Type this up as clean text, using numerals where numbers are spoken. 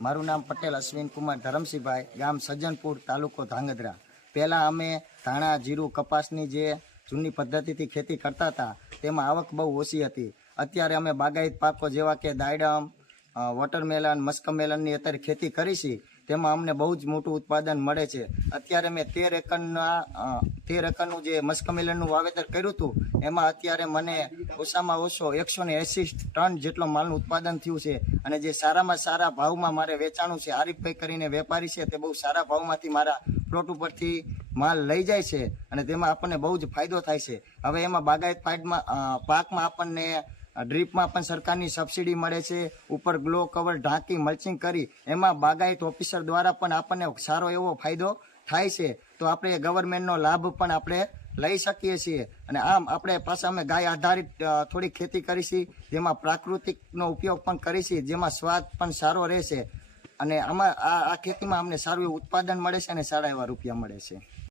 મારું નામ પટેલ અશ્વિન કુમાર ધરમસિંહભાઈ, ગામ સજ્જનપુર, તાલુકો ધાંગધ્રા. પહેલાં અમે ધાણા, જીરું, કપાસની જે જૂની પદ્ધતિથી ખેતી કરતા હતા તેમાં આવક બહુ ઓછી હતી. અત્યારે અમે બાગાયત પાકો જેવા કે દાડમ, વોટરમેલન, મસ્કમેલનની અત્યારે ખેતી કરી છે. તેમાં અમને બહુ જ મોટું ઉત્પાદન મળે છે. અત્યારે મેં 13 એકરનું જે મસ્કમેલનનું વાવેતર કર્યું હતું એમાં અત્યારે મને ઓછામાં ઓછો 180 ટન જેટલો માલનું ઉત્પાદન થયું છે. અને જે સારામાં સારા ભાવમાં મારે વેચાણું છે. આરીફભાઈ કરીને વેપારી છે, તે બહુ સારા ભાવમાંથી મારા પ્લોટ ઉપરથી માલ લઈ જાય છે અને તેમાં આપણને બહુ જ ફાયદો થાય છે. હવે એમાં બાગાયત પાકમાં આપણને ડ્રીપમાં પણ સરકારની સબસિડી મળે છે. ઉપર ગ્લો કવર ઢાંકી મલ્ચિંગ કરી એમાં બાગાયત ઓફિસર દ્વારા પણ આપણને સારો એવો ફાયદો થાય છે. તો આપણે ગવર્મેન્ટનો લાભ પણ આપણે લઈ શકીએ છીએ. અને આમ આપણે પાછા અમે ગાય આધારિત થોડી ખેતી કરીશી, જેમાં પ્રાકૃતિકનો ઉપયોગ પણ કરીશી, જેમાં સ્વાદ પણ સારો રહેશે. અને આમાં આ ખેતીમાં અમને સારું એવું ઉત્પાદન મળે છે અને સારા એવા રૂપિયા મળે છે.